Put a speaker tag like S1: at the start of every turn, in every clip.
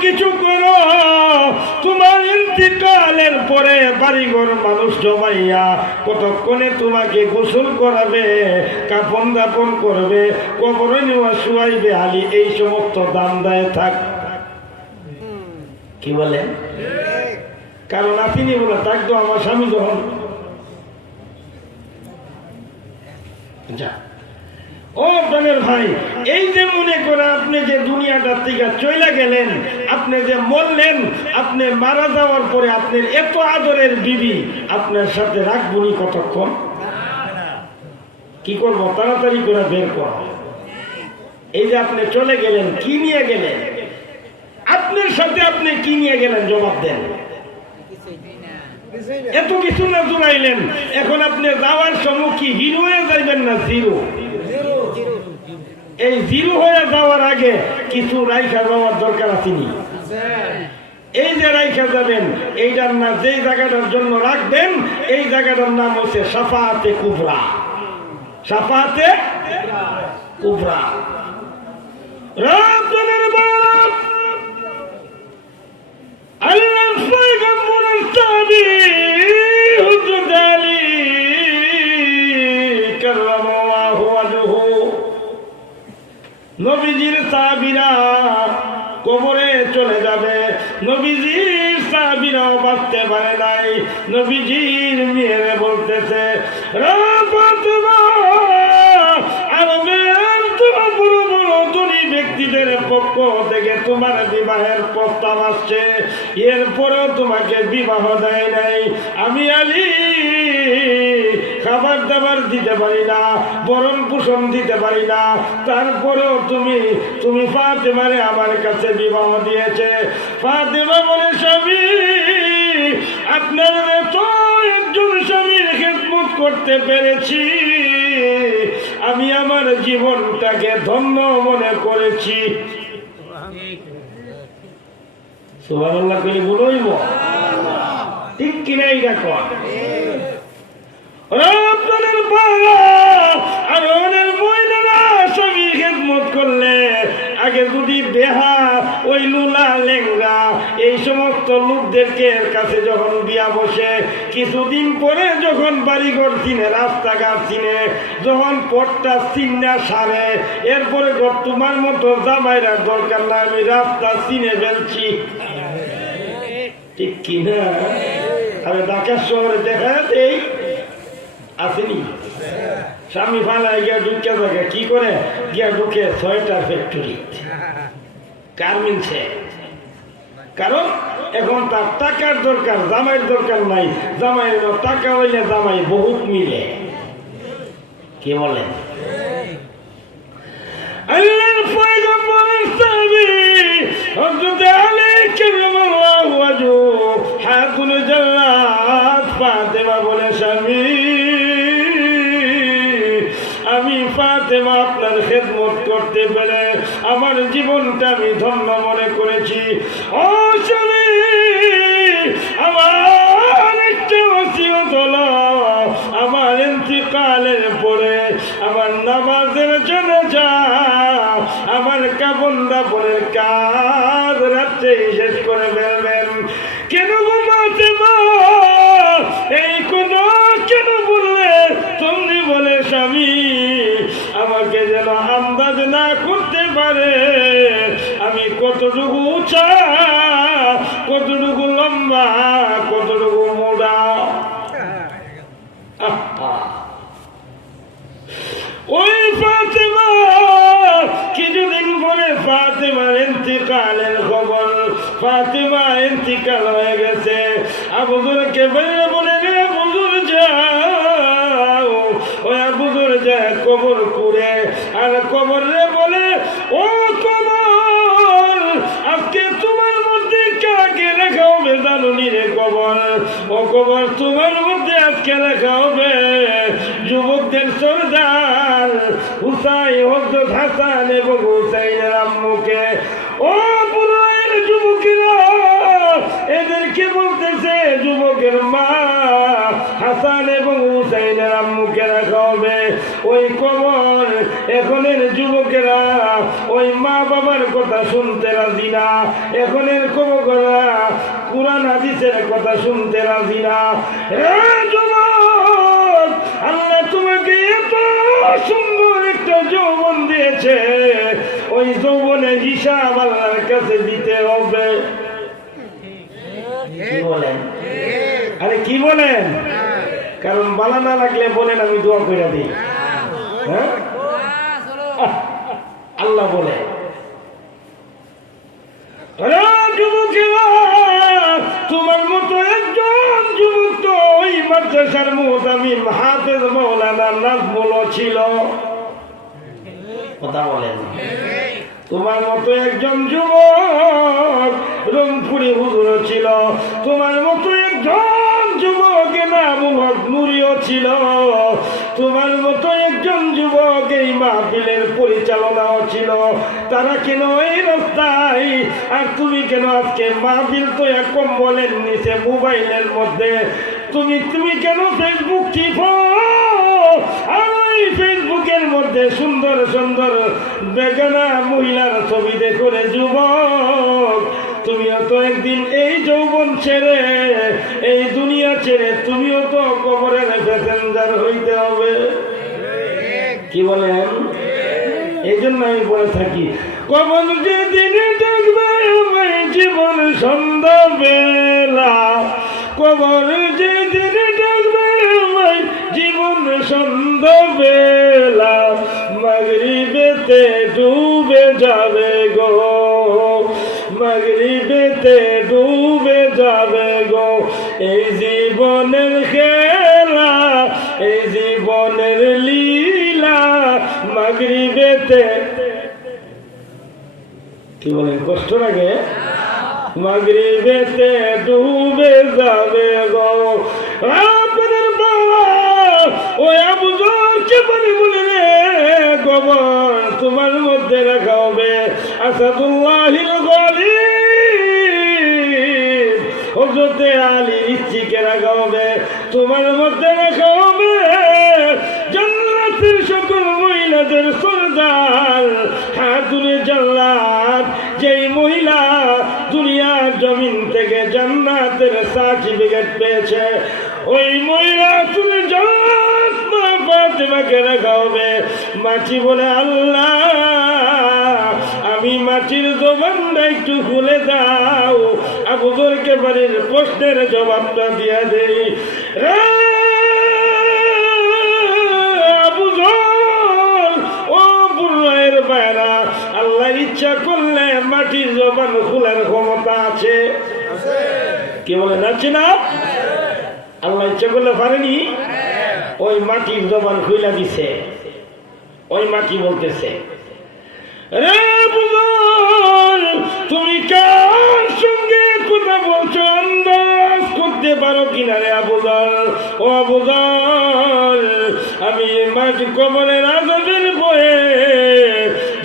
S1: কিছু করো। তোমার ইন্তিকালের পরে বাড়িঘর মানুষ জমাইয়া কতক্ষণে তোমাকে গোসল করাবে কাপন দাপন করবে, কবরে নেওয়া শুয়াইবে, আলি এই সমস্ত দাম দেয় থাক। কি বলেন? কারণ আপনি বলে থাকতো আমার স্বামী যখন। যা। ও প্রাণের ভাই, এই যে মনে করে আপনি যে দুনিয়াটার থেকে চলে গেলেন, আপনি যে মরলেন, আপনি মারা যাওয়ার পরে আপনার এত আদরের বিবি, আপনার সাথে রাখবনি কতক্ষণ? কি করব? তাড়াতাড়ি করে বের কর। এই যে আপনি চলে গেলেন, কি নিয়ে গেলেন? আপনার সাথে আপনি কি নিয়ে গেলেন? জবাব দেন। এত কিছু না জুড়াইলেন। এখন আপনি যাওয়ার সময় কি হিরো হয়ে যাইবেন না জিরো? এই জিরো হয়ে যাওয়ার আগে কিছু রাইখা যাওয়ার দরকার আছে আসেনি এই যে রাইখা যাবেন, এইটার নাম যে জায়গাটার জন্য রাখবেন, এই জায়গাটার নাম হচ্ছে সাফাতে কুবরা। সাফাতে কুবরা। রাবনের নবীজির সাহাবিরা কবরে চলে যাবে। নবীজির সাহাবীরাও বাঁচতে পারে নাই। নবীজির মেয়েরে বলতেছে "রা ব্যক্তিদের পক্ষ থেকে তোমার বিবাহের প্রস্তাব আসছে। এরপরেও তোমাকে বিবাহ দেয় নাই। আমি আলী খাবার দাবার দিতে পারি না বরণ পোষণ দিতে পারি না। তারপরেও তুমি তুমি ফাতেমারে আমার কাছে বিবাহ দিয়েছে। ফাতেমা বলে, স্বামী, আপনার তো একজন স্বামীর খেদমত করতে পেরেছি। আমি আমার জীবনটাকে ধন্য মনে করেছি। ঠিক কিনাই দেখো। আগে যদি বেহা ওই লুলা লেঙ্গা, এই সমস্ত লোকদেরকে কাছে যখন বিয়া বসে, কিছুদিন পরে যখন বাড়িঘর চিনে, রাস্তাঘাট চিনে, যখন পটটা চিন্না সারে, এরপরে ঘর তোমার মতো জামাইরা দরকার না আমি রাস্তা চিনে ফেলছি। ঠিক কিনা? আমি ঢাকার শহরে দেখা দেই আসেনি। স্বামী ফালায় গিয়া ঢুকে থাকে কি করে? গিয়া ঢুকে সোয়েটার ফ্যাক্টরি গার্মেন্টসে কারণ এখন তার টাকার দরকার, জামাইয়ের দরকার নাই। জামাইয়ের টাকা হইলে জামাই বহুত মিলে। কি বলেন আল্লাহর পয়গম্বরের সাহাবী হযরত আলী বলে, স্বামী আপনার খেদমত করতে পেরে আমার জীবনটা আমি ধন্য মনে করেছি। ও পারে আমি কতটুকু উঁচা, কতটুকু লম্বা, কতটুকু মোটা? ওই পাতে কিছুদিন পরে ফাতেমার কালের খবর, ফাতেমা কাল হয়ে গেছে। আবুদুর কেবলে বলে বুজুর যাও। ওই আবুদুর যায় কবর পুরে আর কবর আজকে লেখা হবে। যুবকদের সর্দার হুসাই হজরত হাসান এবং হুসাইনের আম্মুকে। ও পুরায়ের যুবকেরা, এদেরকে বলতেছে, যুবকের মা হাসান এবং হুসাইনের আম্মুকে রাখা হবে। ওই কবর এখনের যুবকেরা ওই মা বাবার কথা শুনতে রাজি না। এখনের কবকরা কোরআন হাদিসের কথা শুনতে রাজি না। আল্লাহ তোমাকে এত সুন্দর একটা যৌবন দিয়েছে। ওই যৌবনের হিসাব আল্লাহর কাছে দিতে হবে। কি বলেন? আরে কি বলেন? কারণ বালা না লাগলে বলেন আমি দোয়া করে দিই। হ্যাঁ? আল্লাহ বলে। তোমার মতো একজন যুবক তো ওই মাদ্রাসার কথা বলেন। তোমার মতো একজন যুবক রংপুরি হুজুর ছিল। তোমার মতো একজন যুবক হক নুরিও ছিল। তোমার মতো একজন যুবক এই মাহফিলের পরিচালনাও ছিল তারা কেন এই রাস্তায়? আর তুমি কেন আজকে মাহফিল তো এক বলেন নিচে মোবাইলের মধ্যে? তুমি তুমি কেন ফেসবুক আর ওই ফেসবুকের মধ্যে সুন্দর সুন্দর বেগানা মহিলার ছবি দেখে যুবক, তুমিও তো একদিন এই যৌবন ছেড়ে, এই দুনিয়া ছেড়ে তুমিও তো কবরের প্যাসেঞ্জার হইতে হবে। কি বলেন? এই জন্য আমি বলে থাকি কবর যেদিন দেখবে আমায় জীবন সন্ধ্যা বেলা কবর যেদিন দেখবে আমায় জীবন সন্ধ্যা বেলা, মাগরিবেতে ডুবে যাবে গো, মাগরিবেতে ডুবে যাবে গো, এই জীবনের খেলা, এই মাগরিবেতে কি বলেন কষ্ট লাগে? মাগরিবেতে ডুবে যাবে গো। সার্টিফিকেট পেয়েছে। ওই মহিলা তুমি ফাতেমাকে রাখা হবে। মাটি বলে আল্লাহ আমি মাটির জবানটা একটু খুলে দাও। আবুদরকে বাড়ির প্রশ্নের জবাবটা দিয়ে দেই। রে আল্লাহ ইচ্ছা করলে মাটির জবান খোলার ক্ষমতা আছে। কি বলেন আছে না? আল্লাহ ইচ্ছা করলে পারেনি? ওই মাটির জবান খুইলা দিছে। ওই মাটি বলতেছে, রে তুমি কার সঙ্গে কথা বলছো? আন্দাজ করতে পারো কিনা রে আবুদল ও আবুদল আমি মাটি কবরের আজাদের বয়ে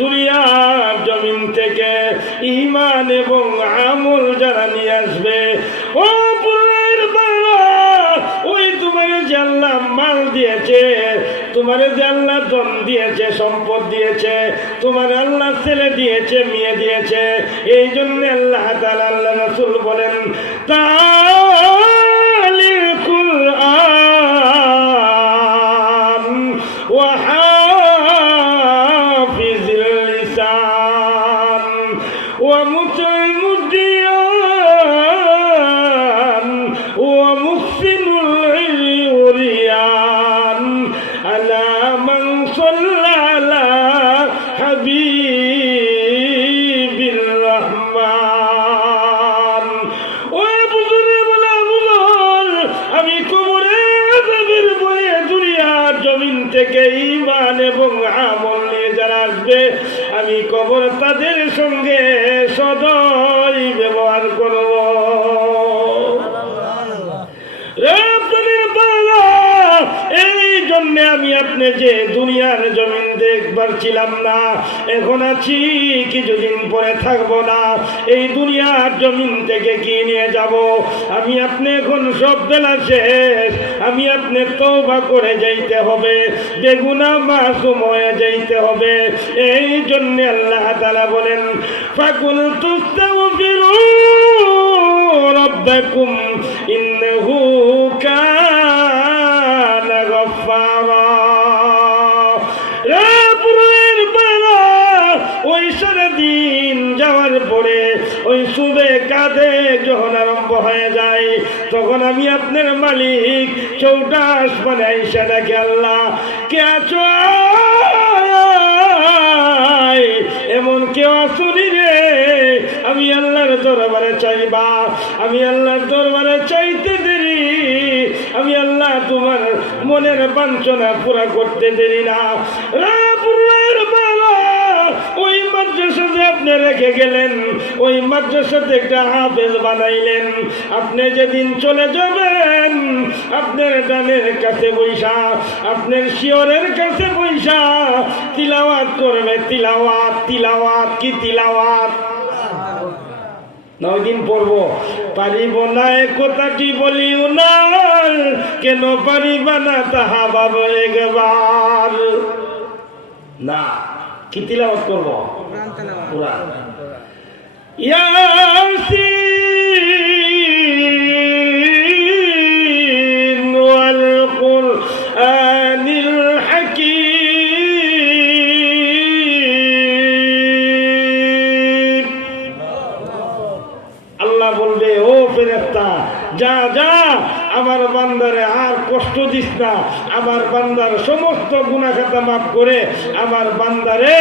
S1: দুনিয়ার জমিন থেকে ইমান এবং আমল যারা নিয়ে আসবে দিয়েছে, তোমার যে আল্লাহ দম দিয়েছে, সম্পদ দিয়েছে, তোমার আল্লাহ ছেলে দিয়েছে, মেয়ে দিয়েছে এই জন্য আল্লাহ তার আল্লাহ রসুল বলেন তালিল ছিলাম না। এখন আছি, কিছুদিন পরে থাকব না। এই দুনিয়ার জমিন থেকে কি নিয়ে যাব? আমি আপনি এখন সব বেলা শেষ। আমি আপনি তৌবা করে যাইতে হবে, বেগুনা মাসুম হয়ে যাইতে হবে। এই জন্য আল্লাহ তালা বলেন ফাগুন তুস্তাও ফিরু রব্বাকুম, ইন্নহু কা কাঁধে যখন আরম্ভ হয়ে যায়, তখন আমি আপনার মালিক চৌটাস মানে আইসা ডাকে, আল্লাহ, কে আছো? এমন কেউ আসুনি রে? আমি আল্লাহর দরবারে চাইবা, আমি আল্লাহর দরবারে চাইতে দেরি, আমি আল্লাহ তোমার মনের বাঞ্ছনা পুরা করতে দেরি না। বেলা মাদ্রাসাতে আপনি রেখে গেলেন, ওই মাদ্রাসাতে একটা হাফেজ বানাইলেন। আপনি যেদিন চলে যাবেন, আপনার ডানের কাছে বৈশা, আপনার শিওরের কাছে বৈশা, তিলাওয়াত করবে, তিলাওয়াত তিলাওয়াত, কি তিলাওয়াত? নয় দিন পড়ব। পারিব না এ কথাটি বলিও না, কেন পারিব না তাহা ভাব একবার? না, কি তিলাওয়াত করব? পুরা ياسين والقرآن الحكيم আল্লাহ বলবে ও ফেরেস্তা যা যা আমার বান্দারে আর কষ্ট দিস না আমার বান্দার সমস্ত গুণাখাতা মাফ করে আমার বান্দারে,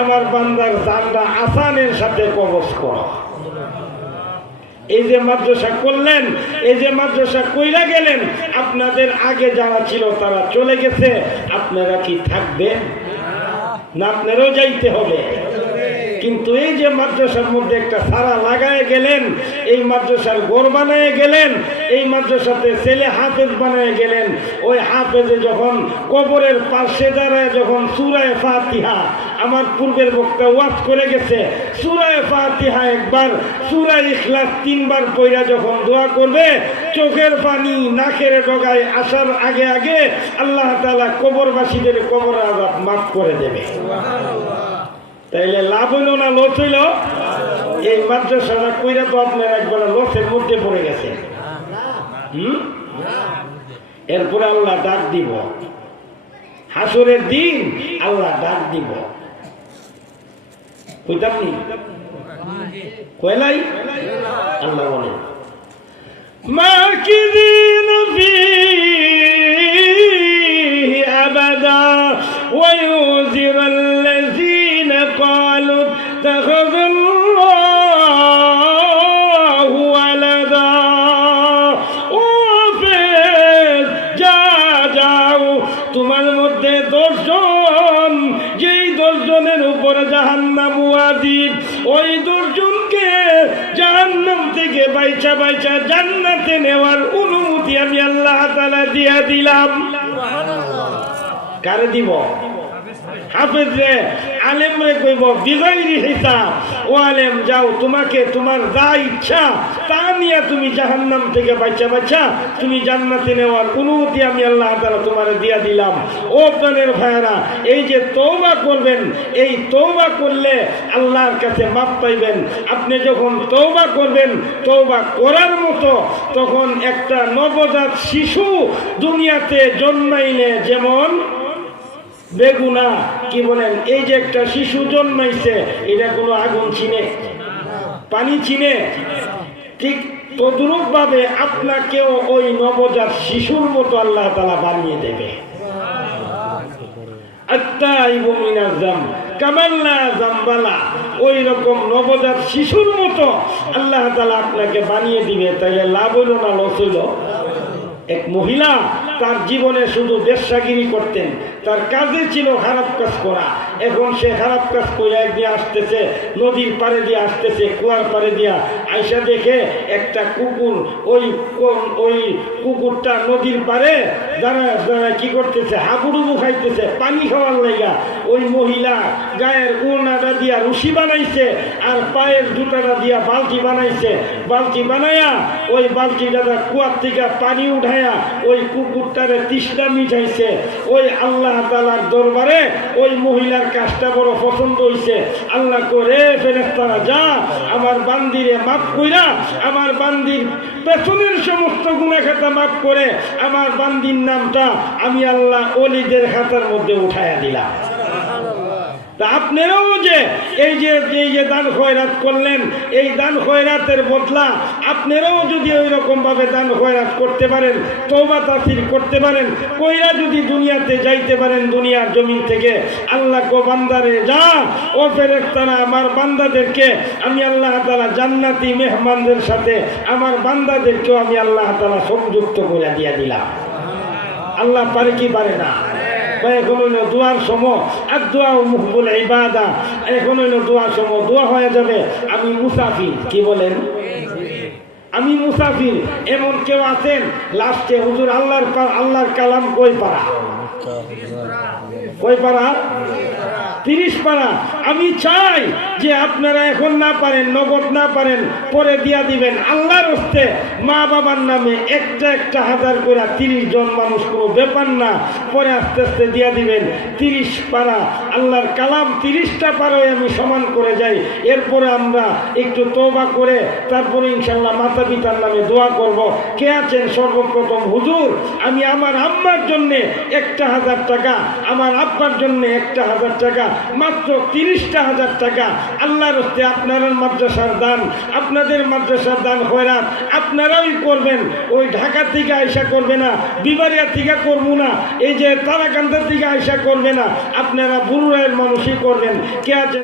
S1: আমার বান্দার জানটা আসানের সাথে কবচ কর। এই যে মাদ্রাসা করলেন, এই যে মাদ্রাসা কইরা গেলেন, আপনাদের আগে যারা ছিল তারা চলে গেছে, আপনারা কি থাকবেন? না, আপনারও যাইতে হবে। কিন্তু এই যে মাদ্রাসার মধ্যে একটা সারা লাগায় গেলেন, এই মাদ্রাসার গোর বানায় গেলেন এই মাদ্রাসাতে ছেলে হাফেজ বানায় গেলেন। ওই হাফেজে যখন কবরের পাশে দাঁড়ায় যখন সুরায় ফাতিহা, আমার পূর্বের বক্তা ওয়াজ করে গেছে, সুরায় ফাতিহা একবার, সুরায় ইখলাস তিনবার পইরা যখন দোয়া করবে, চোখের পানি নাকের ডগায় আসার আগে আগে আল্লাহ তালা কবরবাসীদের কবর আজাব মাফ করে দেবে। তাইলে লাভ হইল না, লস হইল? এই মাদ্রাসাটা কইরা তো আপনার একবার লসের মধ্যে পড়ে গেছে। এরপরে আল্লাহ ডাক দিব হাসরের দিন আল্লাহ ডাক দিব কইতাম নি কয়লাই আল্লাহ বলে ماكثين فيه أبدا ويوزر الذين قالوا اتخذ ওই দুর্জনকে জাহান্নাম থেকে বাইচা বাইচা জান্নাতে নেওয়ার অনুমতি আমি আল্লাহ তালা দিয়া দিলাম। কারে দিব? হাফেজ রে আলেম রে কইব বিগাইরি হিসাব, ও আলেম, যাও, তোমাকে তোমার যা ইচ্ছা, তা নিয়ে তুমি জাহান্নাম থেকে বাচ্চা বাচ্চা তুমি জান্নাতে নেওয়ার অনুমতি আমি আল্লাহ তাআলা তোমার দিয়া দিলাম। ও প্রাণের ভাইয়েরা, এই যে তৌবা করবেন, এই তৌবা করলে আল্লাহর কাছে মাপ পাইবেন। আপনি যখন তৌবা করবেন তৌবা করার মতো, তখন একটা নবজাত শিশু দুনিয়াতে জন্মাইলে যেমন বেগুনা, কি বলেন, এই যে একটা শিশু জন্মাইছে, এটা কোনো আগুন চিনে পানি চিনে ঠিক তদ্রুপ ভাবে আপনাকেও ওই নবজাত শিশুর মতো আল্লাহ তালা বানিয়ে দেবে। নবজাত শিশুর মতো আল্লাহ তালা আপনাকে বানিয়ে দিবে এক মহিলা তার জীবনে শুধু বেশ্যাগিরি করতেন তার কাজে ছিল খারাপ কাজ করা। এখন সে খারাপ কাজ করে একদিন আসতেছে, নদীর পাড়ে দিয়ে আসতেছে, কুয়ার পাড়ে দিয়া। আইসা দেখে একটা কুকুর, ওই ওই কুকুরটা নদীর পাড়ে যারা যারা কি করতেছে, হাবুডুবু খাইতেছে, পানি খাওয়ার লাইগা। ওই মহিলা গায়ের উড়নাটা দিয়া রুশি বানাইছে আর পায়ের জুতাটা দিয়া বালতি বানাইছে। বালতি বানায়া ওই বালতি দাদা কুয়ার থেকে পানি উঠায়া ওই কুকুরটারে তৃষ্ণা মিটাইছে ওই আল্লাহ তালার দরবারে ওই মহিলার কাজটা বড় পছন্দ হয়েছে আল্লাহ করে ফেরেস্তারা যা, আমার বান্দিরে মাফ কইরা, আমার বান্দির পেছনের সমস্ত গুণা খাতা মাফ করে, আমার বান্দির নামটা আমি আল্লাহ অলিদের খাতার মধ্যে উঠাইয়া দিলাম। আপনারাও যে এই যে এই যে দান খয়রাত করলেন, এই দান খয়রাতের বদলা আপনারাও যদি ওই রকম ভাবে দান খয়রাত করতে পারেন তৌবা তাসির করতে পারেন, কইরা যদি দুনিয়াতে যাইতে পারেন, দুনিয়ার জমিন থেকে, আল্লাহ কো বান্দারে যা, ও ফেরেস্তারা আমার বান্দাদেরকে, আমি আল্লাহ তালা জান্নাতি মেহমানদের সাথে আমার বান্দাদেরকেও আমি আল্লাহ তালা সংযুক্ত করে দিয়া দিলাম। আল্লাহ পারে কি পারে না? এখন হইল দোয়ার সময়। আর দোয়া মুখবুল ইবাদা। এখন হইল দোয়ার সময়। দোয়া হয়ে যাবে, আমি মুসাফির। কি বলেন? আমি মুসাফির। এমন কেউ আছেন? লাস্টে হুজুর আল্লাহর আল্লাহর কালাম কই পারা কই পারা তিরিশ পারা আমি চাই যে আপনারা এখন না পারেন, নগদ না পারেন, পরে দিয়া দিবেন। আল্লাহর হস্তে মা বাবার নামে একটা একটা হাজার করে তিরিশ জন মানুষ, কোনো ব্যাপার না। পরে আস্তে আস্তে দিয়া দিবেন। তিরিশ পারা, আল্লাহর কালাম তিরিশটা পারায় আমি সমান করে যাই। এরপরে আমরা একটু তোবা করে, তারপরে ইনশাল্লাহ মাতা পিতার নামে দোয়া করব। কে আছেন? সর্বপ্রথম হুজুর, আমি আমার আম্মার জন্যে একটা হাজার টাকা, আমার আব্বার জন্য একটা হাজার টাকা, মাত্র তিরিশটা হাজার টাকা আল্লাহর হচ্ছে আপনার মাদ্রাসার দান, আপনাদের মাদ্রাসার দান হয়রাত আপনারাই করবেন। ওই ঢাকা থেকে আয়সা করবে না বিবারিয়া থেকে করব না, এই যে তারাকান্দার থেকে আয়সা করবে না, আপনারা বুড়ুরায়ের মানুষই করবেন। কে আছে